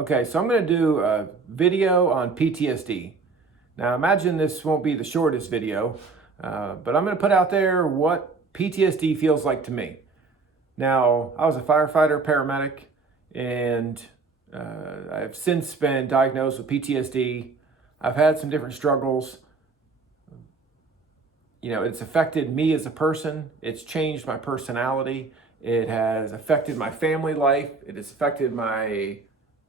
Okay, so I'm going to do a video on PTSD. Now imagine this won't be the shortest video, but I'm going to put out there what PTSD feels like to me. Now, I was a firefighter, paramedic, and I've since been diagnosed with PTSD. I've had some different struggles. It's affected me as a person. It's changed my personality. It has affected my family life. It has affected my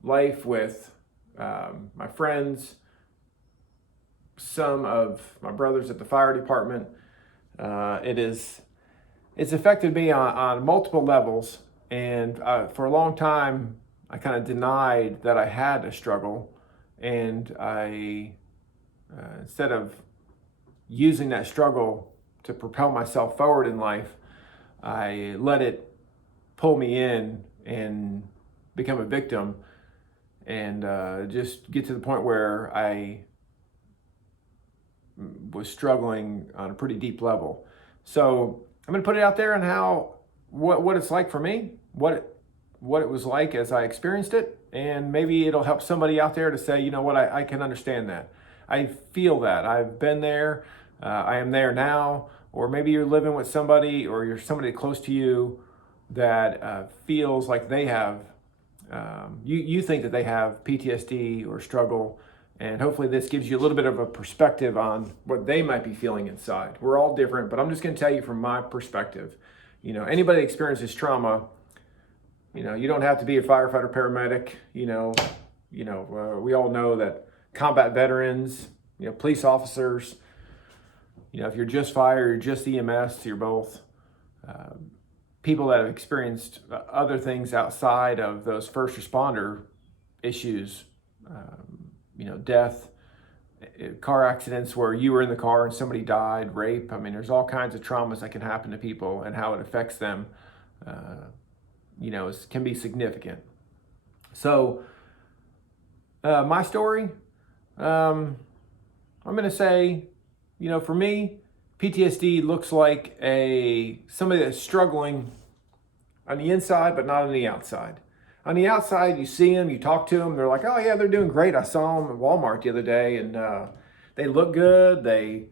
life with my friends, some of my brothers at the fire department. It's affected me on multiple levels, and for a long time I kind of denied that I had a struggle, and I instead of using that struggle to propel myself forward in life, I let it pull me in and become a victim, and just get to the point where I was struggling on a pretty deep level. So I'm going to put it out there on what it's like for me, what it was like as I experienced it, and maybe it'll help somebody out there to say, you know what, I can understand that. I feel that. I've been there. I am there now. Or maybe you're living with somebody, or you're somebody close to you that feels like they have, you think that they have PTSD or struggle, and hopefully this gives you a little bit of a perspective on what they might be feeling inside. We're all different, but I'm just going to tell you from my perspective. Anybody that experiences trauma, you don't have to be a firefighter, paramedic. We all know that combat veterans, police officers, if you're just fire, you're just EMS, you're both. People that have experienced other things outside of those first responder issues, death, car accidents where you were in the car and somebody died, rape. I mean, there's all kinds of traumas that can happen to people, and how it affects them, can be significant. So, my story, I'm going to say, for me, PTSD looks like somebody that's struggling on the inside, but not on the outside. On the outside, you see them, you talk to them, they're like, oh yeah, they're doing great. I saw them at Walmart the other day, and they look good. They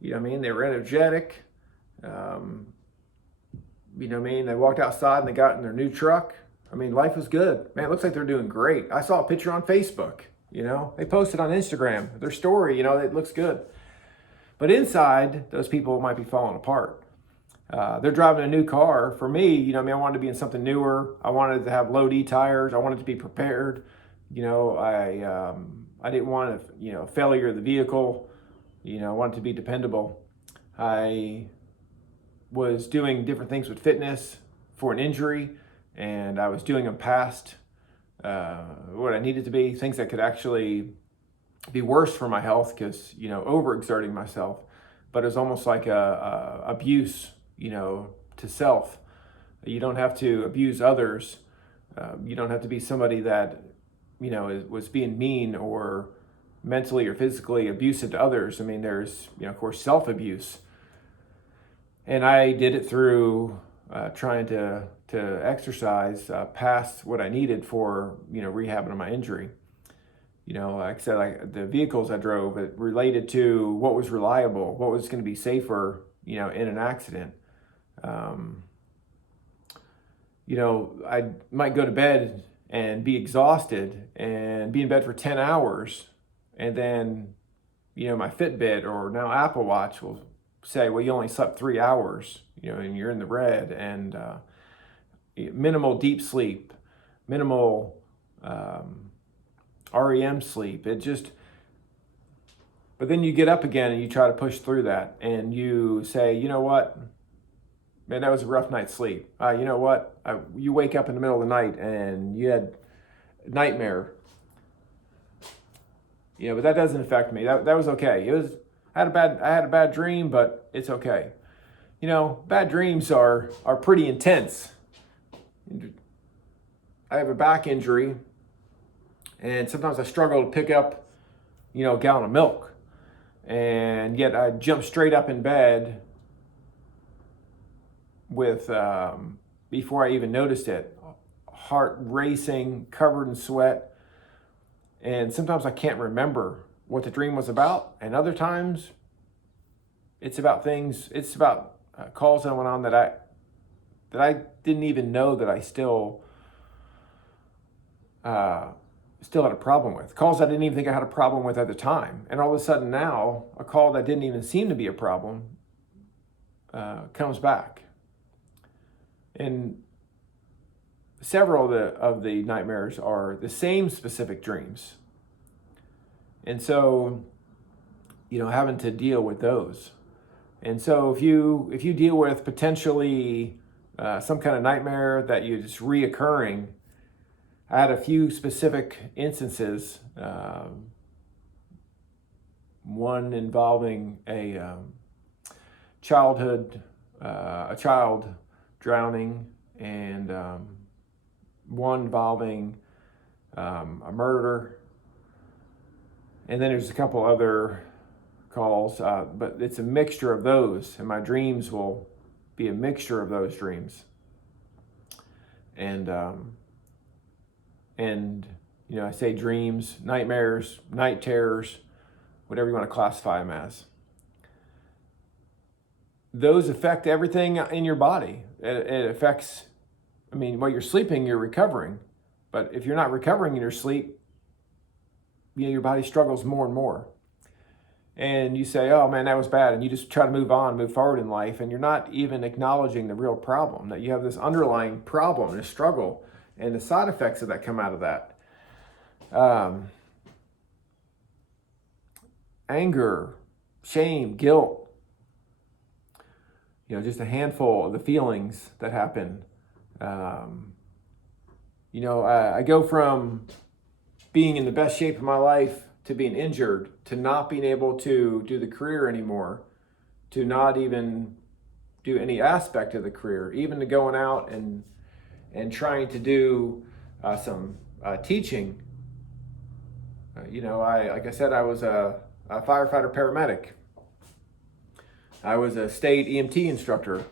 were energetic. They walked outside and they got in their new truck. I mean, life was good. Man, it looks like they're doing great. I saw a picture on Facebook, they posted on Instagram, their story, it looks good. But inside, those people might be falling apart. They're driving a new car. For me, I wanted to be in something newer. I wanted to have low D tires. I wanted to be prepared. I didn't want a failure of the vehicle. I wanted to be dependable. I was doing different things with fitness for an injury, and I was doing them past what I needed to be, things that could actually be worse for my health, because overexerting myself. But it was almost like a abuse, to self. You don't have to abuse others. You don't have to be somebody that was being mean or mentally or physically abusive to others. I mean, there's of course self-abuse, and I did it through trying to exercise past what I needed for rehabbing of my injury. Like I said, the vehicles I drove, it related to what was reliable, what was going to be safer, in an accident. I might go to bed and be exhausted and be in bed for 10 hours. And then, my Fitbit or now Apple Watch will say, well, you only slept 3 hours, and you're in the red, and minimal deep sleep, minimal, REM sleep. But then you get up again and you try to push through that, and you say, you know what, man, that was a rough night's sleep. You know what, you wake up in the middle of the night and you had a nightmare. But that doesn't affect me. That was okay. I had a bad dream, but it's okay. Bad dreams are pretty intense. I have a back injury, and sometimes I struggle to pick up, a gallon of milk. And yet I jump straight up in bed with, before I even noticed it, heart racing, covered in sweat. And sometimes I can't remember what the dream was about. And other times it's about calls that went on that I didn't even know that I still had a problem with. Calls I didn't even think I had a problem with at the time. And all of a sudden now, a call that didn't even seem to be a problem comes back. And several of the nightmares are the same specific dreams. And so, having to deal with those. And so if you deal with potentially some kind of nightmare that you just reoccurring, I had a few specific instances, one involving a child drowning, and one involving a murder. And then there's a couple other calls, but it's a mixture of those, and my dreams will be a mixture of those dreams. And I say dreams, nightmares, night terrors, whatever you want to classify them as. Those affect everything in your body. It affects, while you're sleeping, you're recovering. But if you're not recovering in your sleep, your body struggles more and more. And you say, oh man, that was bad. And you just try to move forward in life. And you're not even acknowledging the real problem, that you have this underlying problem and a struggle, and the side effects of that come out of that. Anger, shame, guilt, just a handful of the feelings that happen. I go from being in the best shape of my life to being injured, to not being able to do the career anymore, to not even do any aspect of the career, even to going out and trying to do some teaching. Like I said, I was a firefighter paramedic. I was a state EMT instructor.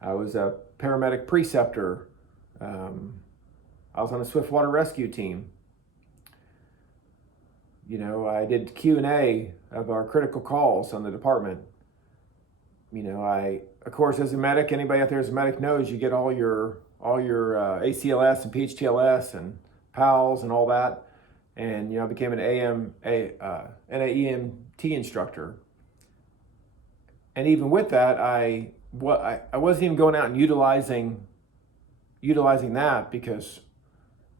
I was a paramedic preceptor. I was on a swiftwater rescue team. I did Q&A of our critical calls on the department. Of course, as a medic, anybody out there as a medic knows you get all your ACLS and PHTLS and PALS and all that. And, I became an NAEMT instructor. And even with that, I wasn't even going out and utilizing that, because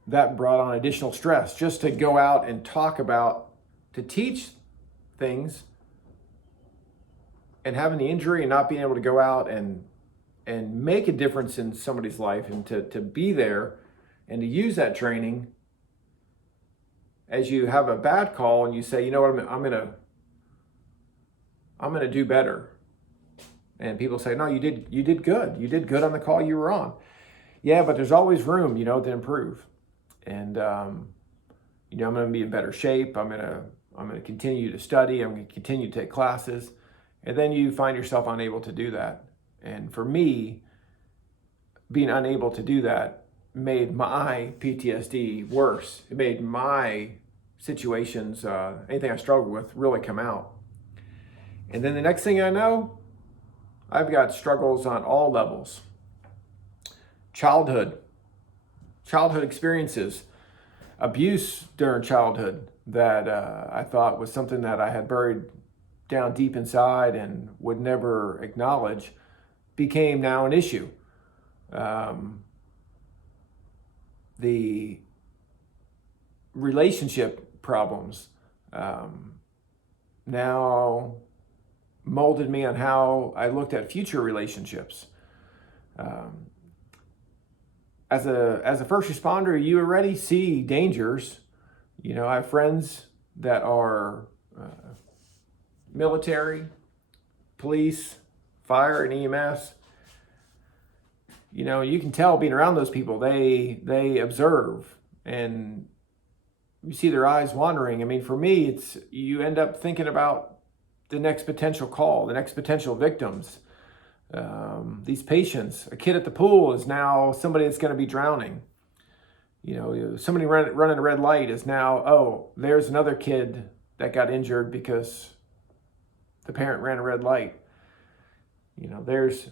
that brought on additional stress just to go out and to teach things, and having the injury and not being able to go out and make a difference in somebody's life, and to be there and to use that training as you have a bad call and you say, you know what, I'm gonna do better. And people say, no, you did good. You did good on the call you were on. Yeah, but there's always room, to improve. And I'm gonna be in better shape. I'm gonna continue to study. I'm gonna continue to take classes. And then you find yourself unable to do that. And for me, being unable to do that made my PTSD worse. It made my situations, anything I struggled with, really come out. And then the next thing I know, I've got struggles on all levels. Childhood experiences, abuse during childhood that I thought was something that I had buried down deep inside and would never acknowledge, became now an issue. The relationship problems now molded me on how I looked at future relationships. As a first responder, you already see dangers. I have friends that are military, police, fire, and EMS. You can tell being around those people, they observe, and you see their eyes wandering. For me, you end up thinking about the next potential call, the next potential victims. These patients, a kid at the pool is now somebody that's going to be drowning. Somebody running a red light is now, oh, there's another kid that got injured because the parent ran a red light. There's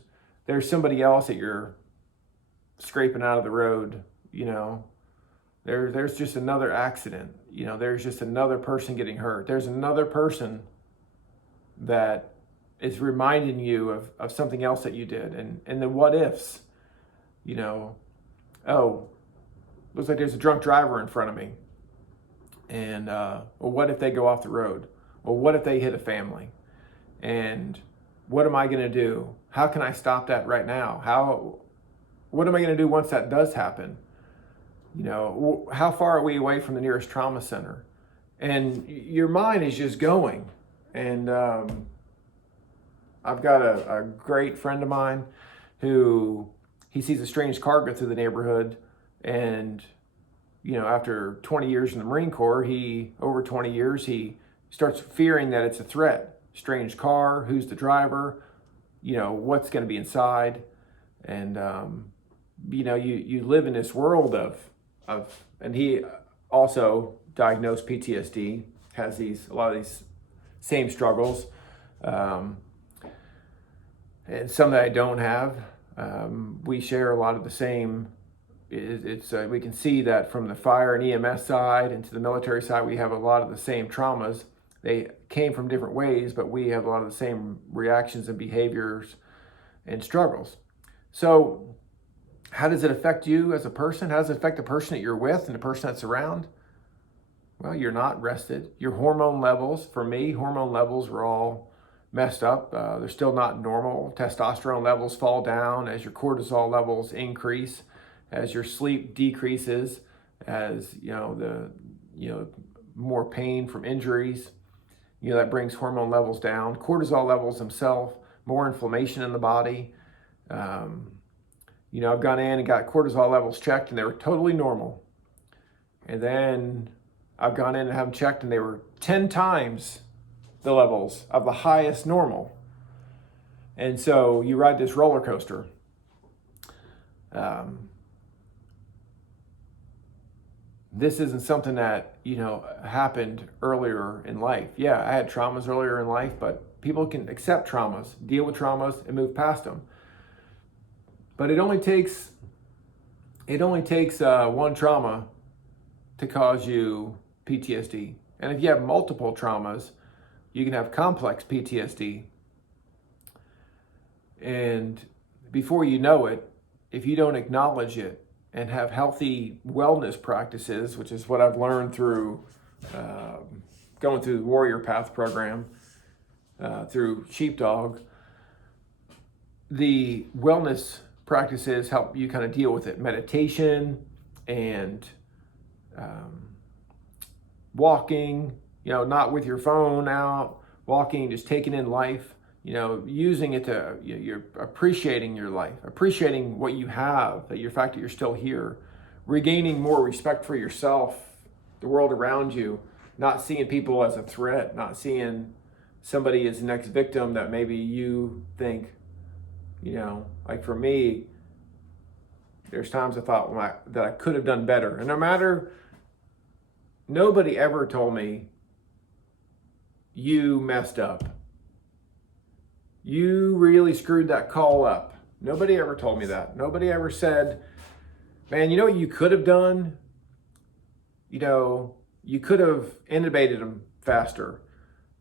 somebody else that you're scraping out of the road. There's just another accident. There's just another person getting hurt. There's another person that is reminding you of something else that you did. And the what ifs, oh, looks like there's a drunk driver in front of me. And, well, what if they go off the road? Well, what if they hit a family? And what am I going to do? How can I stop that right now? What am I going to do once that does happen? How far are we away from the nearest trauma center? And your mind is just going. And I've got a great friend of mine who, he sees a strange car go through the neighborhood, and after 20 years in the Marine Corps, over 20 years, he starts fearing that it's a threat. Strange car, who's the driver, what's going to be inside. And, you live in this world and he also diagnosed PTSD, has a lot of these same struggles, and some that I don't have. We share a lot of the same. We can see that from the fire and EMS side and to the military side, we have a lot of the same traumas. They came from different ways, but we have a lot of the same reactions and behaviors and struggles. So how does it affect you as a person? How does it affect the person that you're with and the person that's around? Well, you're not rested. Your hormone levels, for me, hormone levels were all messed up. They're still not normal. Testosterone levels fall down as your cortisol levels increase, as your sleep decreases, as more pain from injuries. That brings hormone levels down. Cortisol levels themselves, more inflammation in the body. I've gone in and got cortisol levels checked and they were totally normal. And then I've gone in and have them checked and they were 10 times the levels of the highest normal. And so you ride this roller coaster. This isn't something that, happened earlier in life. Yeah, I had traumas earlier in life, but people can accept traumas, deal with traumas, and move past them. But it only takes one trauma to cause you PTSD. And if you have multiple traumas, you can have complex PTSD. And before you know it, if you don't acknowledge it and have healthy wellness practices, which is what I've learned through going through the Warrior Path program, through Sheepdog, the wellness practices help you kind of deal with it. Meditation and walking, not with your phone out, walking, just taking in life, using it to, you're appreciating your life, appreciating what you have, the fact that you're still here, regaining more respect for yourself, the world around you, not seeing people as a threat, not seeing somebody as the next victim that maybe you think, like for me, there's times I thought that I could have done better. And nobody ever told me, you messed up. You really screwed that call up. Nobody ever told me that. Nobody ever said, man, you know what you could have done? You could have intubated them faster.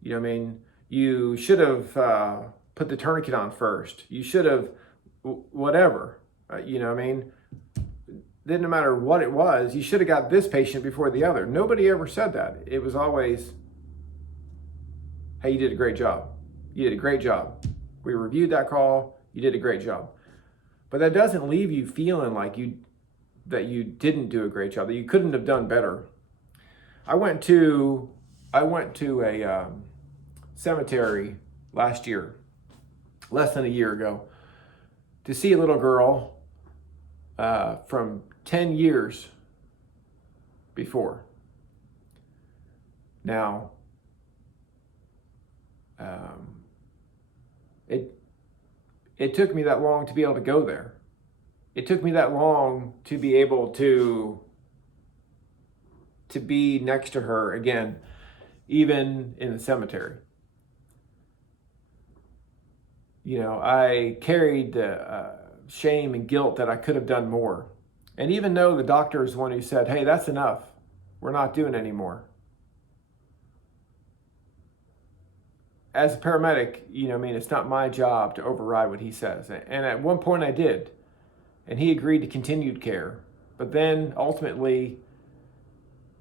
You should have put the tourniquet on first. You should have whatever. Didn't matter what it was, you should have got this patient before the other. Nobody ever said that. It was always, hey, you did a great job. You did a great job. We reviewed that call. You did a great job. But that doesn't leave you feeling like that you didn't do a great job, that you couldn't have done better. I went to a cemetery last year, less than a year ago, to see a little girl from 10 years before. Now, it took me that long to be able to go there. It took me that long to be able to to be next to her again, even in the cemetery. You know, I carried the shame and guilt that I could have done more. And even though the doctor is the one who said, hey, that's enough, we're not doing anymore. As a paramedic, you know, I mean, it's not my job to override what he says. And at one point I did. And he agreed to continued care. But then ultimately,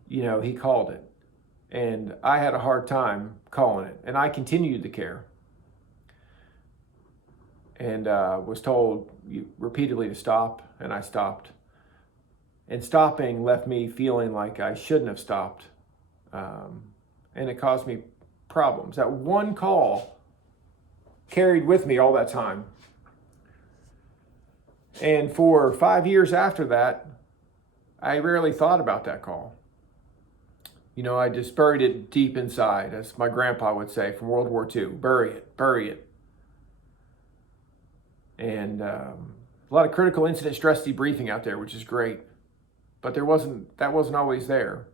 you know, he called it. And I had a hard time calling it. And I continued the care. And was told repeatedly to stop, and I stopped. And stopping left me feeling like I shouldn't have stopped. And it caused me problems. That one call carried with me all that time. And for 5 years after that, I rarely thought about that call. You know, I just buried it deep inside, as my grandpa would say from World War II. Bury it, bury it. And a lot of critical incident stress debriefing out there, which is great. But that wasn't always there.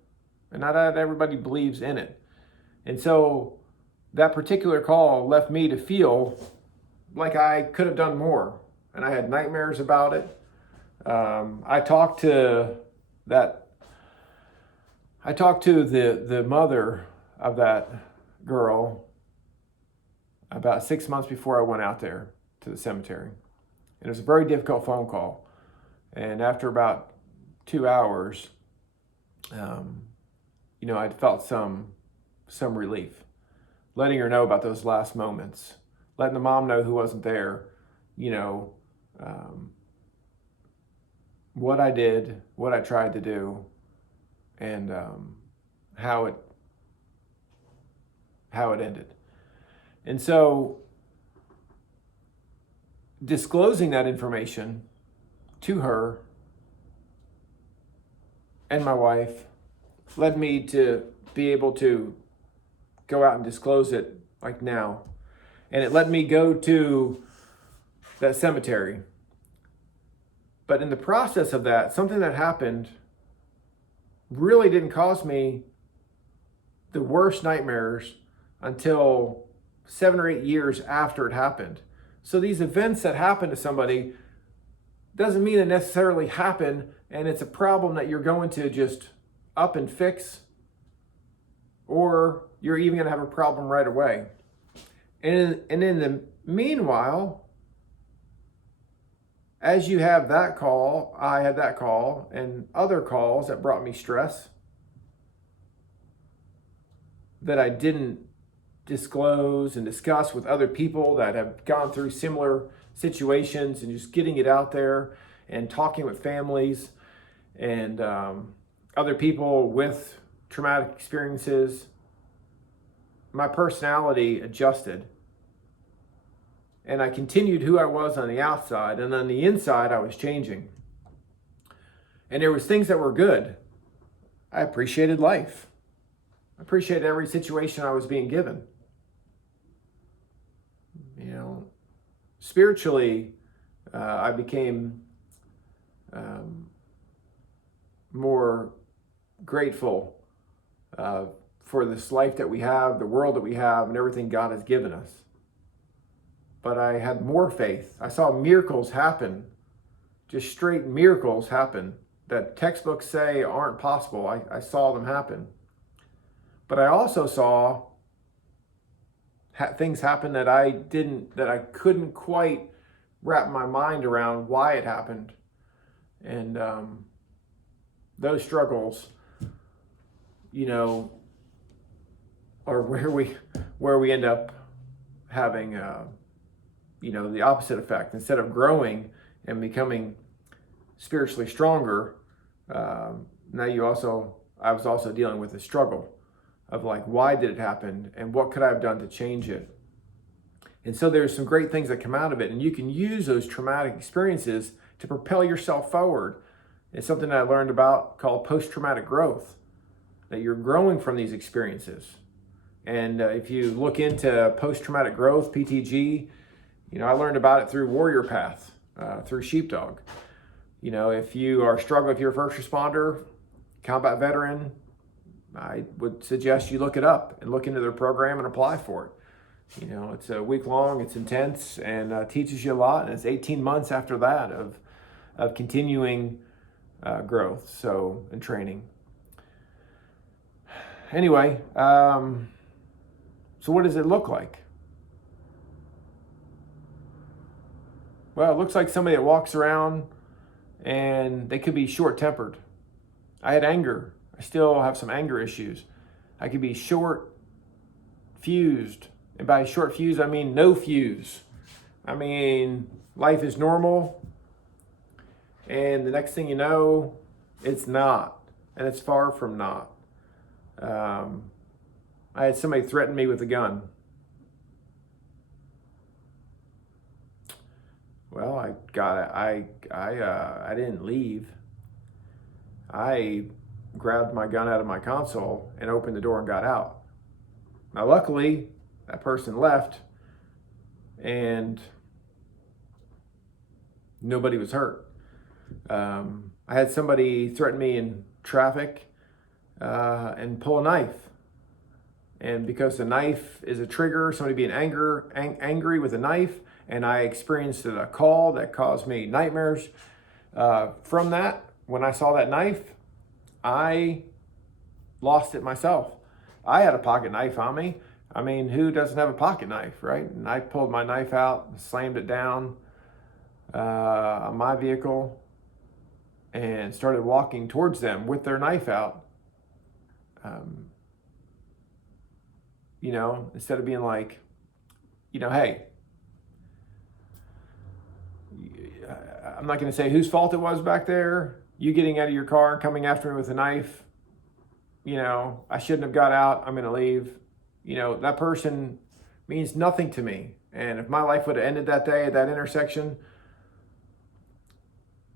And not everybody believes in it. And so that particular call left me to feel like I could have done more. And I had nightmares about it. I talked to the mother of that girl about 6 months before I went out there to the cemetery. And it was a very difficult phone call. And after about 2 hours, you know, I felt some relief. Letting her know about those last moments. Letting the mom know who wasn't there, you know, what I did, what I tried to do, and how it ended. And so disclosing that information to her and my wife led me to be able to go out and disclose it like now. And it let me go to that cemetery. But in the process of that, something that happened really didn't cause me the worst nightmares until 7 or 8 years after it happened. So these events that happen to somebody doesn't mean it necessarily happened and it's a problem that you're going to just up and fix, or you're even going to have a problem right away. And in the meanwhile, as you have that call, I had that call and other calls that brought me stress that I didn't disclose and discuss with other people that have gone through similar situations, and just getting it out there and talking with families and other people with traumatic experiences. My personality adjusted. And I continued who I was on the outside, and on the inside I was changing. And there was things that were good. I appreciated life. I appreciated every situation I was being given. You know, spiritually, I became more grateful for this life that we have, the world that we have, and everything God has given us. But I had more faith. I saw miracles happen, just straight miracles happen that textbooks say aren't possible. I saw them happen. But I also saw things happen that I couldn't quite wrap my mind around why it happened. And those struggles, you know, are where we end up having you know, the opposite effect. Instead of growing and becoming spiritually stronger, now I was also dealing with the struggle of like, why did it happen and what could I have done to change it? And so there's some great things that come out of it, and you can use those traumatic experiences to propel yourself forward. It's something that I learned about called post-traumatic growth, that you're growing from these experiences. And if you look into post-traumatic growth, PTG, you know, I learned about it through Warrior Path, through Sheepdog. You know, if you are struggling, if you're a first responder, combat veteran, I would suggest you look it up and look into their program and apply for it. You know, it's a week long, it's intense, and teaches you a lot. And it's 18 months after that of continuing growth, and training. Anyway, so what does it look like? Well, it looks like somebody that walks around and they could be short-tempered. I had anger. I still have some anger issues. I could be short-fused. And by short fuse, I mean no fuse. I mean, life is normal. And the next thing you know, it's not. And it's far from not. I had somebody threaten me with a gun. Well, I didn't leave. I grabbed my gun out of my console and opened the door and got out. Now, luckily, that person left and nobody was hurt. I had somebody threaten me in traffic and pull a knife. And because the knife is a trigger, somebody being angry with a knife, and I experienced a call that caused me nightmares. From that, when I saw that knife, I lost it myself. I had a pocket knife on me. I mean, who doesn't have a pocket knife, right? And I pulled my knife out, slammed it down on my vehicle, and started walking towards them with their knife out. You know, instead of being like, you know, hey, I'm not going to say whose fault it was back there. You getting out of your car and coming after me with a knife. You know, I shouldn't have got out. I'm going to leave. You know, that person means nothing to me. And if my life would have ended that day at that intersection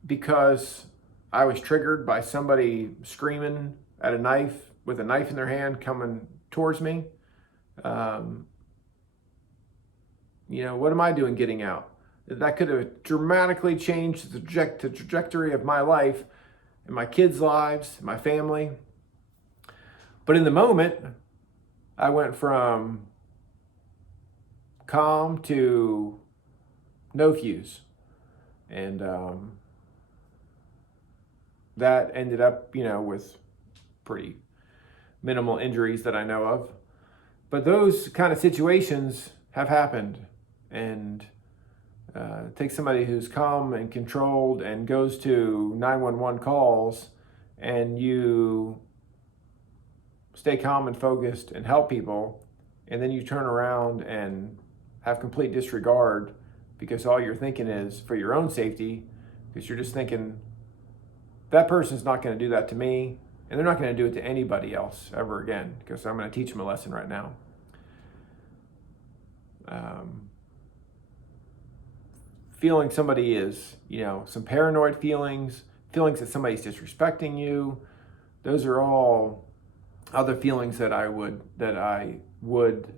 because I was triggered by somebody screaming at a knife with a knife in their hand coming towards me, you know, what am I doing getting out? That could have dramatically changed the trajectory of my life and my kids' lives, my family. But in the moment, I went from calm to no fuse. And that ended up, you know, with pretty minimal injuries that I know of. But those kind of situations have happened. And take somebody who's calm and controlled and goes to 911 calls, and you stay calm and focused and help people, and then you turn around and have complete disregard because all you're thinking is for your own safety, because you're just thinking that person's not going to do that to me, and they're not going to do it to anybody else ever again, because I'm going to teach them a lesson right now. Feeling somebody is, you know, some paranoid feelings that somebody's disrespecting you. Those are all other feelings that I would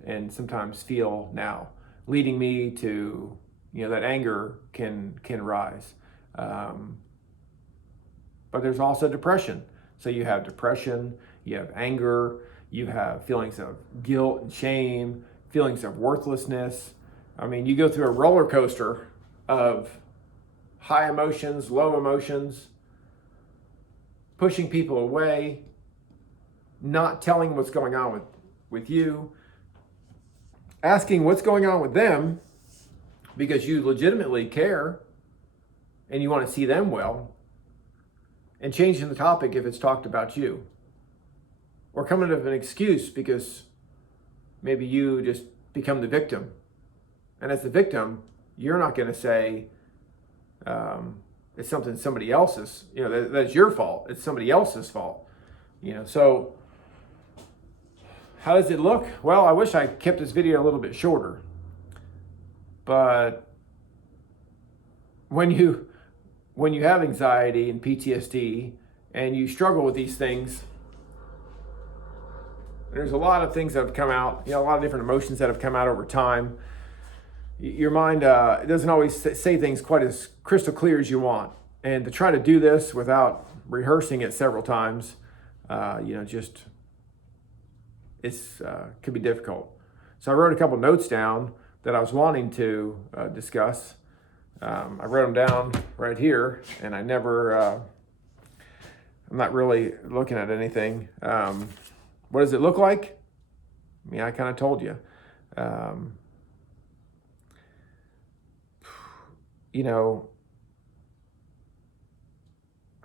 and sometimes feel now, leading me to, you know, that anger can rise. But there's also depression. So you have depression, you have anger, you have feelings of guilt and shame, feelings of worthlessness. I mean, you go through a roller coaster of high emotions, low emotions, pushing people away, not telling what's going on with you, asking what's going on with them because you legitimately care and you want to see them well, and changing the topic if it's talked about you, or coming up with an excuse because maybe you just become the victim. And as the victim, you're not going to say it's somebody else's, you know, that's your fault. It's somebody else's fault, you know. So how does it look? Well, I wish I kept this video a little bit shorter, but when you have anxiety and PTSD and you struggle with these things, there's a lot of things that have come out, you know, a lot of different emotions that have come out over time. Your mind doesn't always say things quite as crystal clear as you want. And to try to do this without rehearsing it several times, you know, just could be difficult. So I wrote a couple notes down that I was wanting to discuss. I wrote them down right here, and I'm not really looking at anything. What does it look like? I mean, I kind of told you.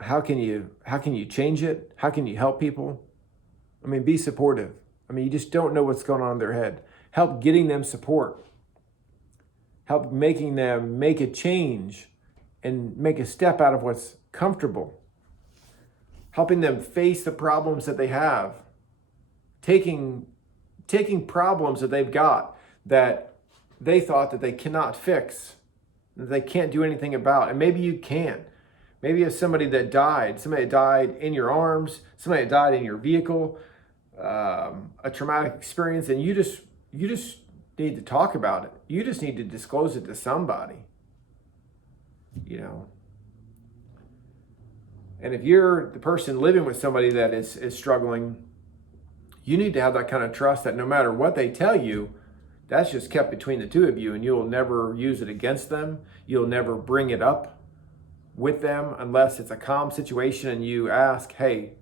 How can you change it? How can you help people? I mean, be supportive. I mean, you just don't know what's going on in their head. Help getting them support. Help making them make a change and make a step out of what's comfortable. Helping them face the problems that they have. Taking problems that they've got that they thought that they cannot fix, that they can't do anything about, and maybe you can. Maybe you have somebody that died in your arms, somebody that died in your vehicle, a traumatic experience, and you just need to talk about it. You just need to disclose it to somebody, And if you're the person living with somebody that is struggling, you need to have that kind of trust that no matter what they tell you, that's just kept between the two of you, and you'll never use it against them. You'll never bring it up with them unless it's a calm situation and you ask, hey,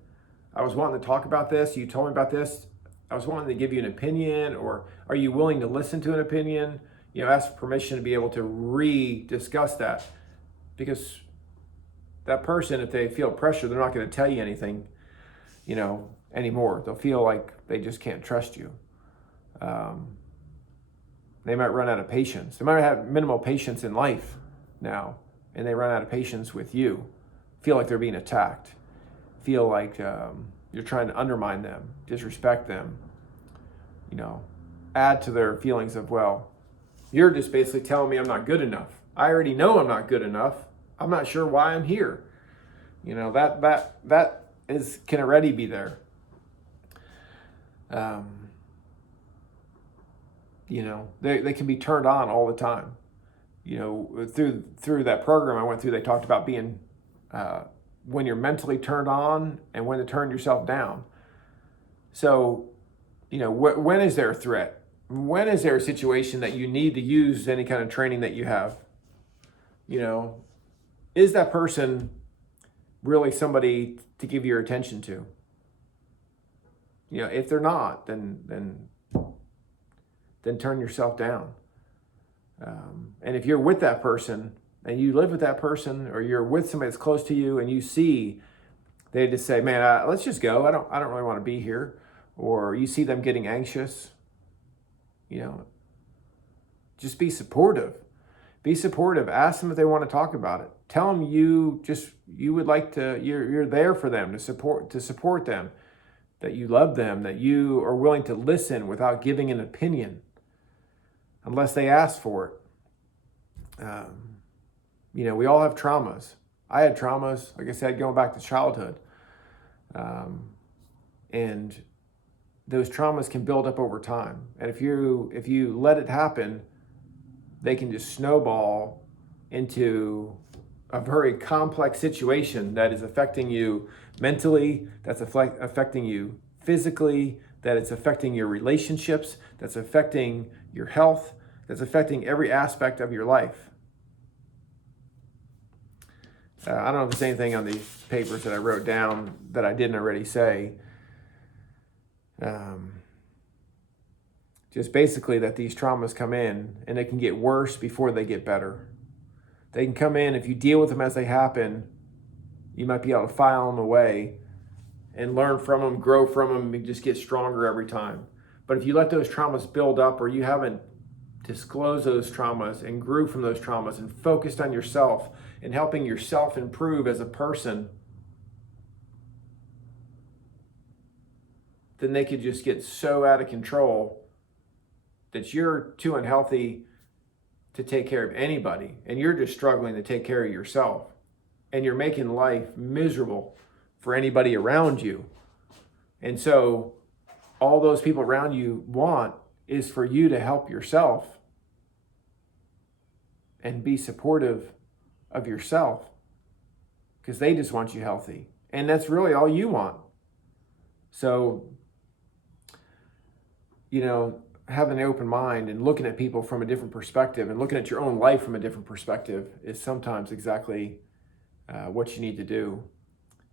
I was wanting to talk about this. You told me about this. I was wanting to give you an opinion, or are you willing to listen to an opinion? Ask permission to be able to re-discuss that, because that person, if they feel pressure, they're not going to tell you anything, anymore. They'll feel like they just can't trust you. They might run out of patience. They might have minimal patience in life now, and they run out of patience with you. Feel like they're being attacked. Feel like you're trying to undermine them, disrespect them, add to their feelings of, well, you're just basically telling me I'm not good enough. I already know I'm not good enough. I'm not sure why I'm here. That can already be there. They can be turned on all the time. Through that program I went through, they talked about being when you're mentally turned on and when to turn yourself down. So, when is there a threat? When is there a situation that you need to use any kind of training that you have? Is that person really somebody to give your attention to? If they're not, then turn yourself down. And if you're with that person and you live with that person, or you're with somebody that's close to you and you see they just say, man, let's just go. I don't really want to be here. Or you see them getting anxious, just be supportive. Be supportive. Ask them if they want to talk about it. Tell them you would like to, you're there for them to support them, that you love them, that you are willing to listen without giving an opinion unless they ask for it. We all have traumas. I had traumas, like I said, going back to childhood. And those traumas can build up over time. And if you let it happen, they can just snowball into a very complex situation that is affecting you mentally, that's affecting you physically, that it's affecting your relationships, that's affecting your health, that's affecting every aspect of your life. I don't know if there's anything on these papers that I wrote down that I didn't already say. Just basically that these traumas come in and they can get worse before they get better. They can come in, if you deal with them as they happen, you might be able to file them away and learn from them, grow from them, and just get stronger every time. But if you let those traumas build up, or you haven't disclosed those traumas and grew from those traumas and focused on yourself and helping yourself improve as a person, then they could just get so out of control that you're too unhealthy to take care of anybody, and you're just struggling to take care of yourself, and you're making life miserable for anybody around you. And so all those people around you want is for you to help yourself and be supportive of yourself, because they just want you healthy, and that's really all you want. So having an open mind and looking at people from a different perspective and looking at your own life from a different perspective is sometimes exactly what you need to do,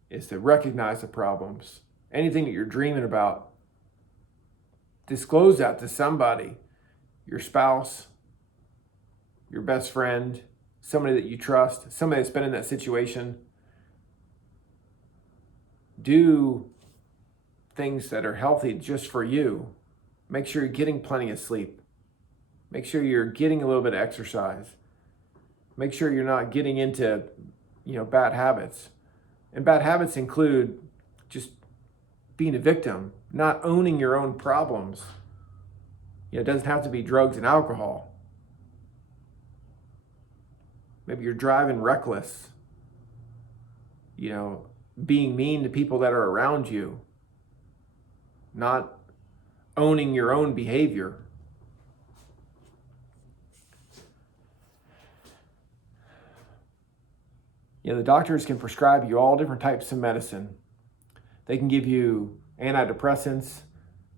is to recognize the problems. Anything that you're dreaming about, disclose that to somebody, your spouse, your best friend, somebody that you trust, somebody that's been in that situation. Do things that are healthy just for you. Make sure you're getting plenty of sleep. Make sure you're getting a little bit of exercise. Make sure you're not getting into, bad habits. And bad habits include just being a victim, not owning your own problems. It doesn't have to be drugs and alcohol. Maybe you're driving reckless, being mean to people that are around you, not owning your own behavior. The doctors can prescribe you all different types of medicine. They can give you antidepressants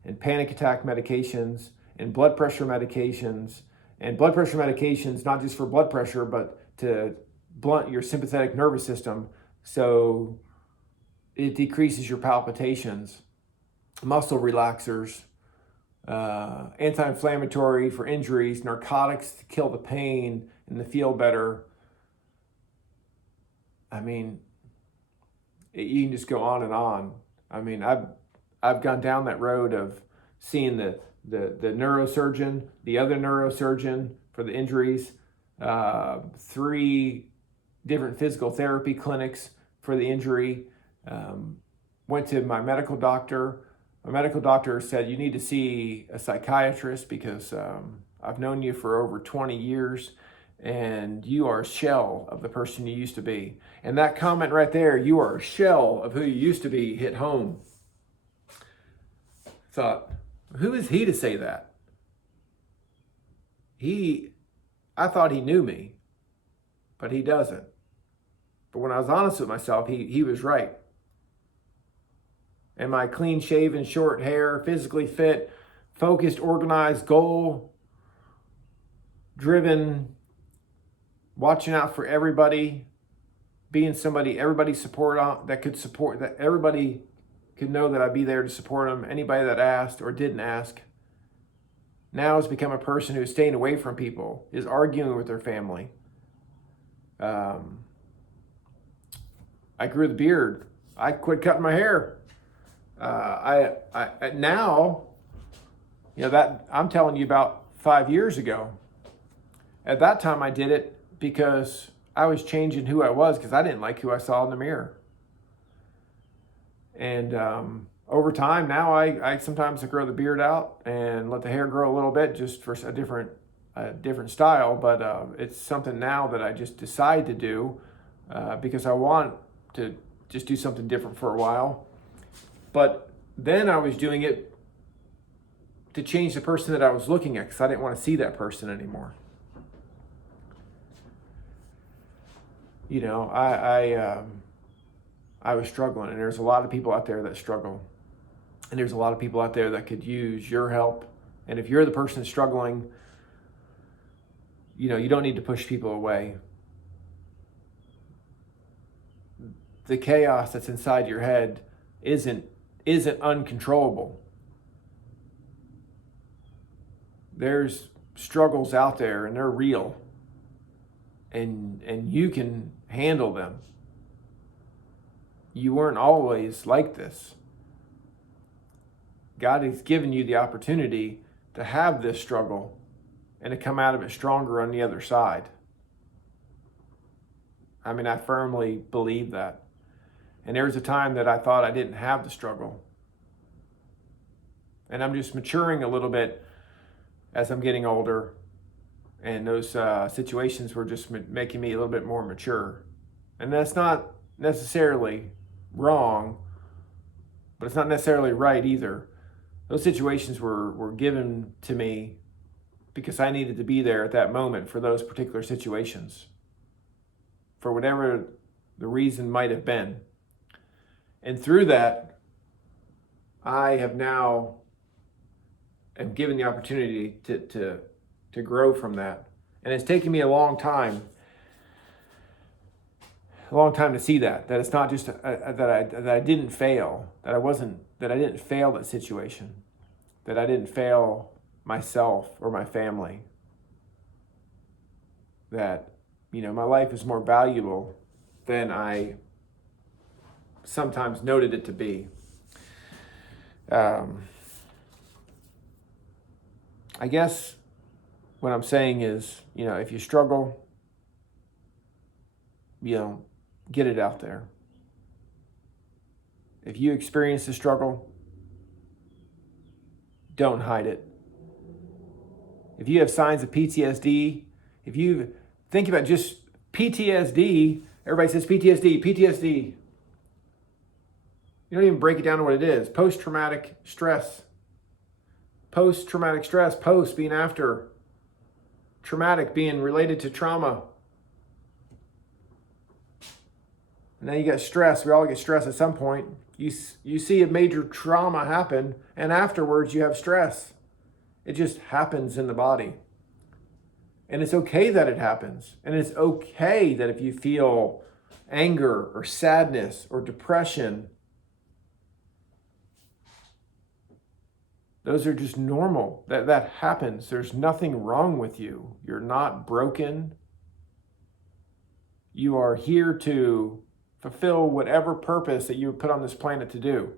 and panic attack medications and blood pressure medications. And blood pressure medications, not just for blood pressure, but to blunt your sympathetic nervous system so it decreases your palpitations. Muscle relaxers, anti-inflammatory for injuries, narcotics to kill the pain and to feel better. You can just go on and on. I've gone down that road of seeing the neurosurgeon, the other neurosurgeon for the injuries, 3 different physical therapy clinics for the injury. Went to my medical doctor. My medical doctor said, you need to see a psychiatrist because I've known you for over 20 years and you are a shell of the person you used to be. And that comment right there, you are a shell of who you used to be, hit home. Thought, who is he to say that? I thought he knew me, but he doesn't. But when I was honest with myself, he was right. And my clean shaven, short hair, physically fit, focused, organized, goal driven, watching out for everybody, being somebody everybody that everybody could know that I'd be there to support them, anybody that asked or didn't ask. Now has become a person who's staying away from people, is arguing with their family. I grew the beard. I quit cutting my hair. Now, that I'm telling you about 5 years ago. At that time, I did it because I was changing who I was because I didn't like who I saw in the mirror. And over time, now I sometimes grow the beard out and let the hair grow a little bit just for a different style. But it's something now that I just decide to do because I want to just do something different for a while. But then I was doing it to change the person that I was looking at because I didn't want to see that person anymore. I was struggling, and there's a lot of people out there that struggle. And there's a lot of people out there that could use your help. And if you're the person struggling, you don't need to push people away. The chaos that's inside your head isn't uncontrollable. There's struggles out there and they're real. And you can handle them. You weren't always like this. God has given you the opportunity to have this struggle and to come out of it stronger on the other side. I firmly believe that. And there was a time that I thought I didn't have the struggle. And I'm just maturing a little bit as I'm getting older. And those situations were just making me a little bit more mature. And that's not necessarily wrong, but it's not necessarily right either. Those situations were given to me because I needed to be there at that moment for those particular situations, for whatever the reason might have been. And through that, I have now am given the opportunity to grow from that. And it's taken me a long time to see that it's not just that I didn't fail, that I didn't fail that situation, that I didn't fail myself or my family, that, my life is more valuable than I sometimes noted it to be. I guess what I'm saying is, if you struggle, get it out there. If you experience the struggle, don't hide it. If you have signs of PTSD, if you think about just PTSD, everybody says PTSD. You don't even break it down to what it is. Post-traumatic stress. Post-traumatic stress, post being after. Traumatic being related to trauma. And then you get stress. We all get stress at some point. You see a major trauma happen, and afterwards you have stress. It just happens in the body. And it's okay that it happens. And it's okay that if you feel anger or sadness or depression, those are just normal. That happens. There's nothing wrong with you. You're not broken. You are here to fulfill whatever purpose that you were put on this planet to do.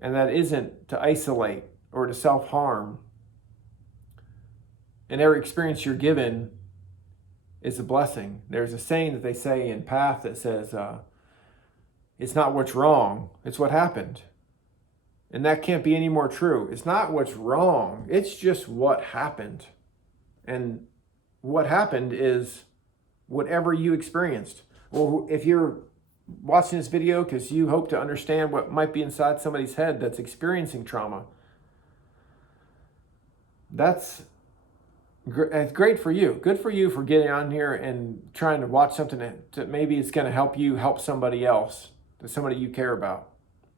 And that isn't to isolate or to self-harm. And every experience you're given is a blessing. There's a saying that they say in Path that says, it's not what's wrong, it's what happened. And that can't be any more true. It's not what's wrong, it's just what happened. And what happened is whatever you experienced. Well, if you're watching this video because you hope to understand what might be inside somebody's head that's experiencing trauma, it's great for you. Good for you for getting on here and trying to watch something that maybe it's going to help you help somebody else, to somebody you care about.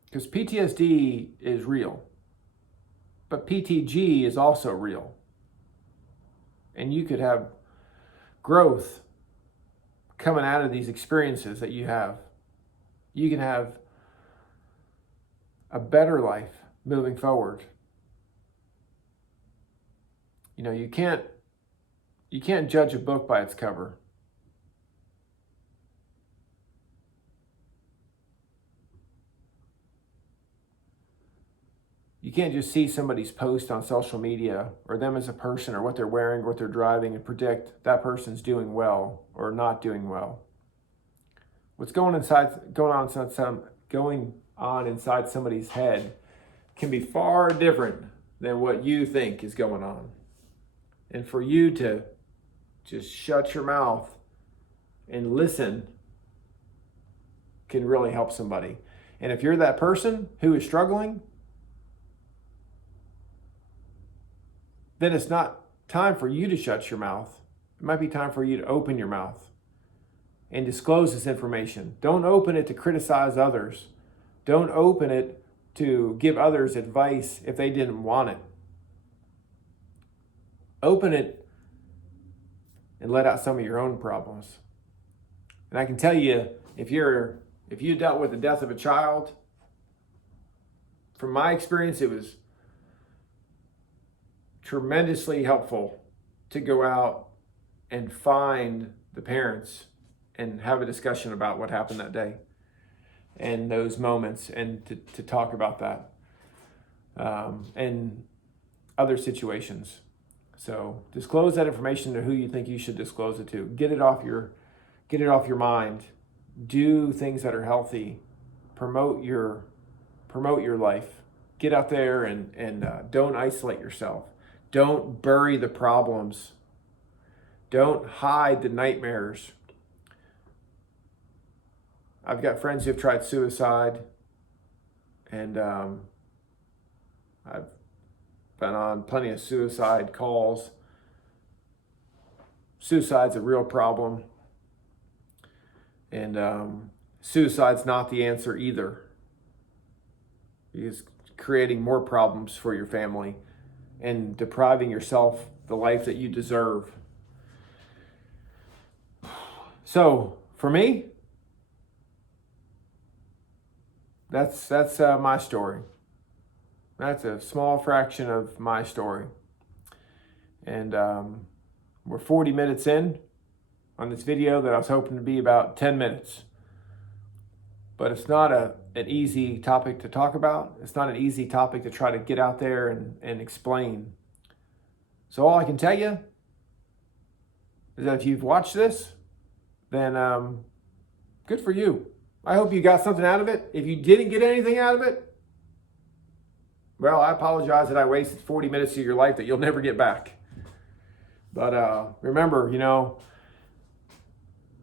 Because PTSD is real, but PTG is also real. And you could have growth coming out of these experiences that you have. You can have a better life moving forward. You can't judge a book by its cover. You can't just see somebody's post on social media or them as a person or what they're wearing, what they're driving, and predict that person's doing well or not doing well. What's going on inside somebody's head can be far different than what you think is going on. And for you to just shut your mouth and listen can really help somebody. And if you're that person who is struggling, then it's not time for you to shut your mouth. It might be time for you to open your mouth and disclose this information. Don't open it to criticize others. Don't open it to give others advice if they didn't want it. Open it and let out some of your own problems. And I can tell you, if you dealt with the death of a child, from my experience, it was tremendously helpful to go out and find the parents and have a discussion about what happened that day and those moments, and to talk about that and other situations. So disclose that information to who you think you should disclose it to. Get it off your mind. Do things that are healthy. Promote your life. Get out there and don't isolate yourself. Don't bury the problems. Don't hide the nightmares. I've got friends who have tried suicide, and I've been on plenty of suicide calls. Suicide's a real problem, and suicide's not the answer either. Because creating more problems for your family and depriving yourself the life that you deserve. So for me, that's my story. That's a small fraction of my story. And we're 40 minutes in on this video that I was hoping to be about 10 minutes. But it's not an easy topic to talk about. It's not an easy topic to try to get out there and explain. So all I can tell you is that if you've watched this, then good for you. I hope you got something out of it. If you didn't get anything out of it, well, I apologize that I wasted 40 minutes of your life that you'll never get back. But remember,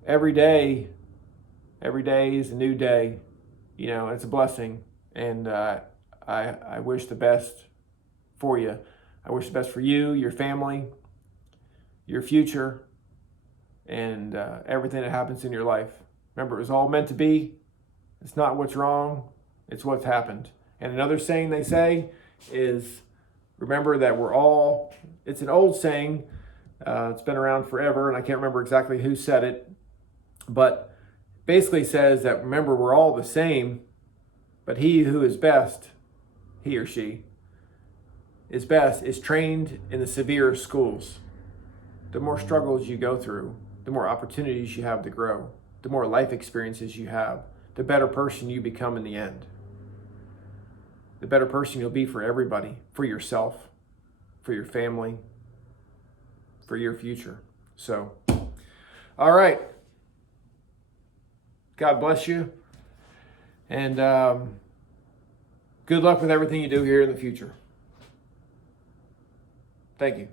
every day is a new day. It's a blessing. And I wish the best for you. I wish the best for you, your family, your future, and everything that happens in your life. Remember, it was all meant to be. It's not what's wrong, it's what's happened. And another saying they say is, remember that it's an old saying, it's been around forever, and I can't remember exactly who said it, but basically says that, remember, we're all the same, but he who is best, he or she, is best, is trained in the severe schools. The more struggles you go through, the more opportunities you have to grow, the more life experiences you have, the better person you become in the end. The better person you'll be for everybody, for yourself, for your family, for your future. So, all right. God bless you. And good luck with everything you do here in the future. Thank you.